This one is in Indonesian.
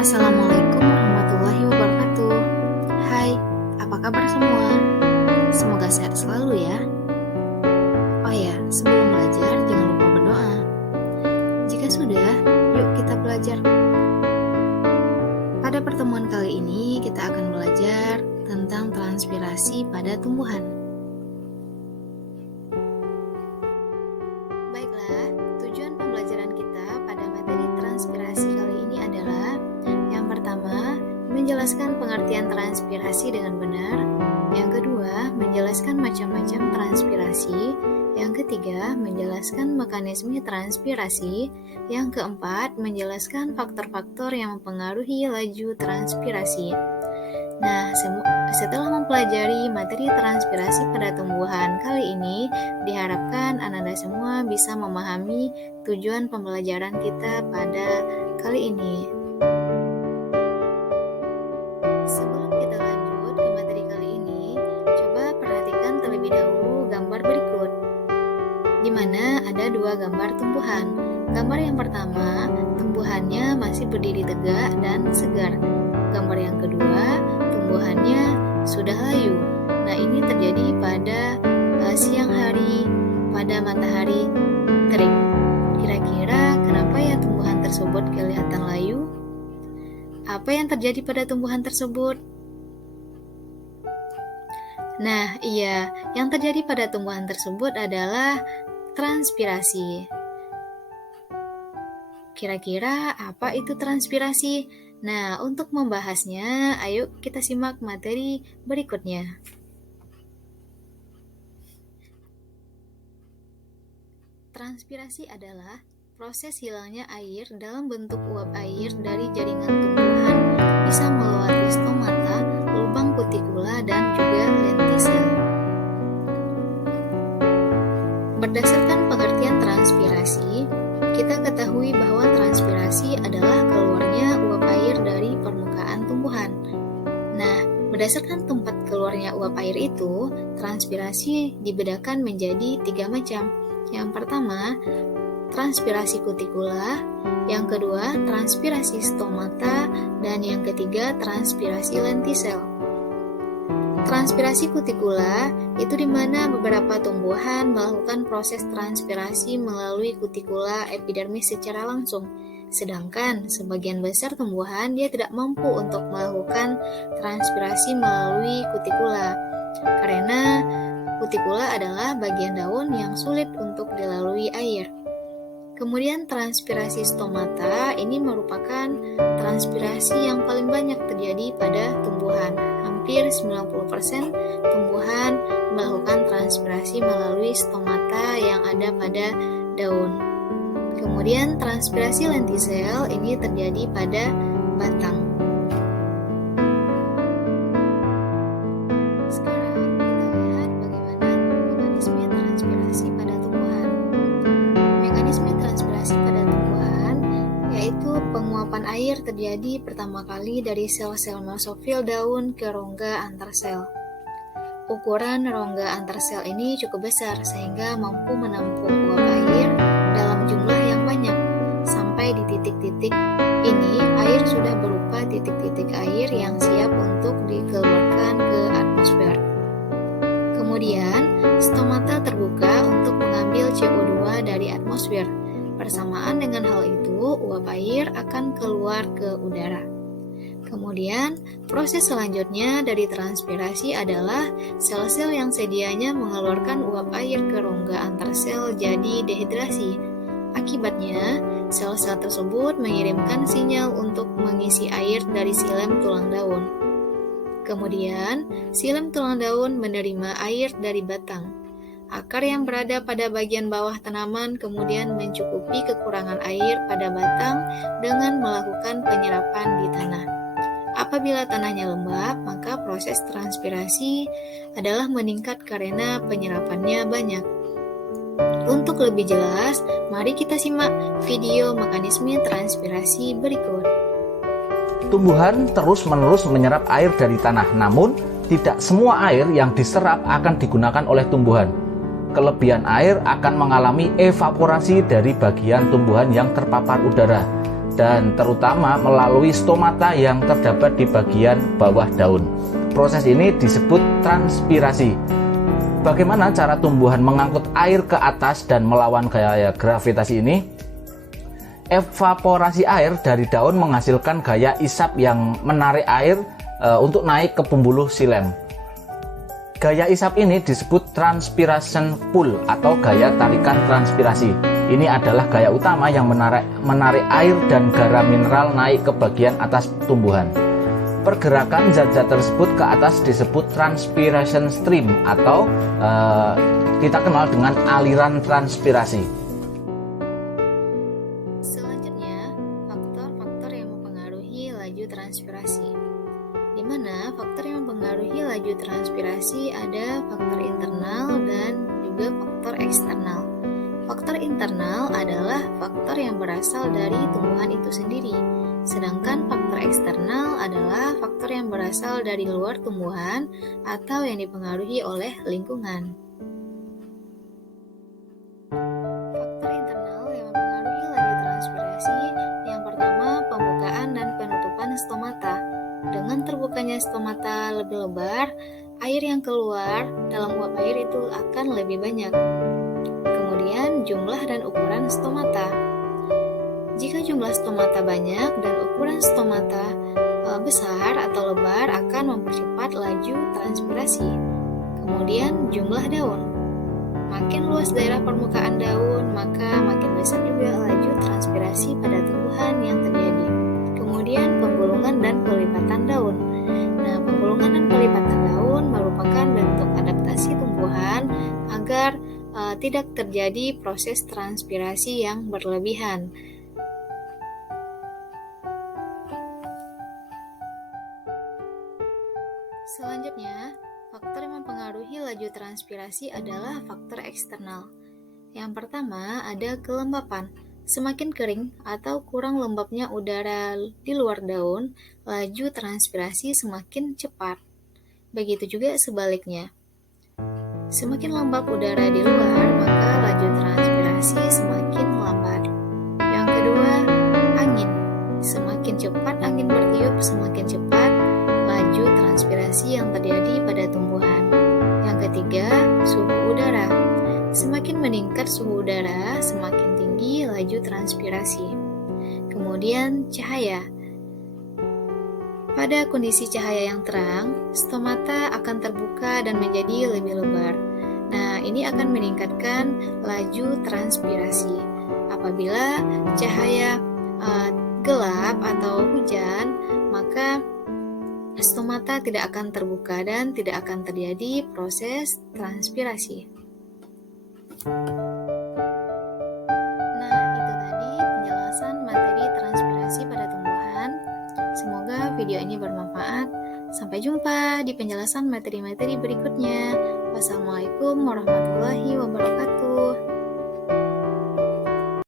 Assalamualaikum warahmatullahi wabarakatuh. Hai, apa kabar semua? Semoga sehat selalu ya. Oh ya, sebelum belajar jangan lupa berdoa. Jika sudah, yuk kita belajar. Pada pertemuan kali ini kita akan belajar tentang transpirasi pada tumbuhan. Baiklah, tujuan pembelajaran kita pada materi transpirasi kali ini adalah yang pertama, menjelaskan pengertian transpirasi dengan benar. Yang kedua, menjelaskan macam-macam transpirasi. Yang ketiga, menjelaskan mekanisme transpirasi. Yang keempat, menjelaskan faktor-faktor yang mempengaruhi laju transpirasi. Nah, setelah mempelajari materi transpirasi pada tumbuhan kali ini, diharapkan Anda semua bisa memahami tujuan pembelajaran kita pada kali ini. Sebelum kita lanjut ke materi kali ini, coba perhatikan terlebih dahulu gambar berikut, di mana ada dua gambar tumbuhan. Gambar yang pertama, tumbuhannya masih berdiri tegak dan segar. Gambar yang kedua, tumbuhannya sudah layu. Nah, ini terjadi pada siang hari, pada matahari terik. Kira-kira kenapa ya tumbuhan tersebut kelihatan layu? Apa yang terjadi pada tumbuhan tersebut? Nah, iya, yang terjadi pada tumbuhan tersebut adalah transpirasi. Kira-kira apa itu transpirasi? Nah, untuk membahasnya, ayo kita simak materi berikutnya. Transpirasi adalah proses hilangnya air dalam bentuk uap air dari jaringan tumbuhan, bisa melewati stomata, lubang kutikula, dan juga lentisel. Berdasarkan pengertian transpirasi, kita ketahui bahwa transpirasi adalah keluarnya uap air dari permukaan tumbuhan. Nah, berdasarkan tempat keluarnya uap air itu, transpirasi dibedakan menjadi 3 macam. Yang pertama, transpirasi kutikula, yang kedua, transpirasi stomata, dan yang ketiga, transpirasi lentisel. Transpirasi kutikula itu di mana beberapa tumbuhan melakukan proses transpirasi melalui kutikula epidermis secara langsung, sedangkan sebagian besar tumbuhan dia tidak mampu untuk melakukan transpirasi melalui kutikula, karena kutikula adalah bagian daun yang sulit untuk dilalui air. Kemudian transpirasi stomata ini merupakan transpirasi yang paling banyak terjadi pada tumbuhan. Hampir 90% tumbuhan melakukan transpirasi melalui stomata yang ada pada daun. Kemudian transpirasi lentisel ini terjadi pada batang. Sekarang kita lihat bagaimana mekanisme transpirasi pada tumbuhan. Mekanisme transpirasi pada tumbuhan yaitu penguapan air terjadi pertama kali dari sel-sel mesofil daun ke rongga antar sel. Ukuran rongga antar sel ini cukup besar sehingga mampu menampung uap air dalam jumlah yang banyak. Sampai di titik-titik ini, air sudah berupa titik-titik air yang siap untuk dikeluarkan ke atmosfer. Kemudian, stomata terbuka untuk mengambil CO2 dari atmosfer. Bersamaan dengan hal itu, uap air akan keluar ke udara. Kemudian, proses selanjutnya dari transpirasi adalah sel-sel yang sedianya mengeluarkan uap air ke rongga antar sel jadi dehidrasi. Akibatnya, sel-sel tersebut mengirimkan sinyal untuk mengisi air dari silem tulang daun. Kemudian, silem tulang daun menerima air dari batang. Akar yang berada pada bagian bawah tanaman kemudian mencukupi kekurangan air pada batang dengan melakukan penyerapan di tanah. Apabila tanahnya lembab, maka proses transpirasi adalah meningkat karena penyerapannya banyak. Untuk lebih jelas, mari kita simak video mekanisme transpirasi berikut. Tumbuhan terus-menerus menyerap air dari tanah, namun tidak semua air yang diserap akan digunakan oleh tumbuhan. Kelebihan air akan mengalami evaporasi dari bagian tumbuhan yang terpapar udara. dan terutama melalui stomata yang terdapat di bagian bawah daun. Proses ini disebut transpirasi. Bagaimana cara tumbuhan mengangkut air ke atas dan melawan gaya gravitasi ini? Evaporasi air dari daun menghasilkan gaya isap yang menarik air untuk naik ke pembuluh xilem. Gaya isap ini disebut transpiration pull atau gaya tarikan transpirasi. Ini adalah gaya utama yang menarik air dan garam mineral naik ke bagian atas tumbuhan. Pergerakan zat-zat tersebut ke atas disebut transpiration stream atau kita kenal dengan aliran transpirasi. Selanjutnya, faktor-faktor yang mempengaruhi laju transpirasi. Di mana faktor yang mempengaruhi laju transpirasi ada faktor internal dan juga faktor eksternal. Faktor internal adalah faktor yang berasal dari tumbuhan itu sendiri. Sedangkan faktor eksternal adalah faktor yang berasal dari luar tumbuhan atau yang dipengaruhi oleh lingkungan. Faktor internal yang mempengaruhi laju transpirasi yang pertama pembukaan dan penutupan stomata. Dengan terbukanya stomata lebih lebar, air yang keluar dalam uap air itu akan lebih banyak. Kemudian jumlah dan ukuran stomata. Jika jumlah stomata banyak dan ukuran stomata besar atau lebar akan mempercepat laju transpirasi. Kemudian jumlah daun. Makin luas daerah permukaan daun, maka makin besar juga laju transpirasi pada tumbuhan yang terjadi. Kemudian penggulungan dan pelipatan daun. Nah, penggulungan dan pelipatan daun merupakan bentuk adaptasi tumbuhan agar tidak terjadi proses transpirasi yang berlebihan. Selanjutnya, faktor yang mempengaruhi laju transpirasi adalah faktor eksternal. Yang pertama ada kelembapan. Semakin kering atau kurang lembabnya udara di luar daun, laju transpirasi semakin cepat. Begitu juga sebaliknya. Semakin lembab udara di luar, maka laju transpirasi semakin lambat. Yang kedua, angin. Semakin cepat angin bertiup, semakin cepat laju transpirasi yang terjadi pada tumbuhan. Yang ketiga, suhu udara. Semakin meningkat suhu udara, semakin tinggi laju transpirasi. Kemudian cahaya. Pada kondisi cahaya yang terang, stomata akan terbuka dan menjadi lebih lebar. Nah, ini akan meningkatkan laju transpirasi. Apabila cahaya gelap atau hujan, maka stomata tidak akan terbuka dan tidak akan terjadi proses transpirasi. Nah, itu tadi penjelasan materi transpirasi pada tumbuhan. Semoga video ini bermanfaat. Sampai jumpa di penjelasan materi-materi berikutnya. Wassalamualaikum warahmatullahi wabarakatuh.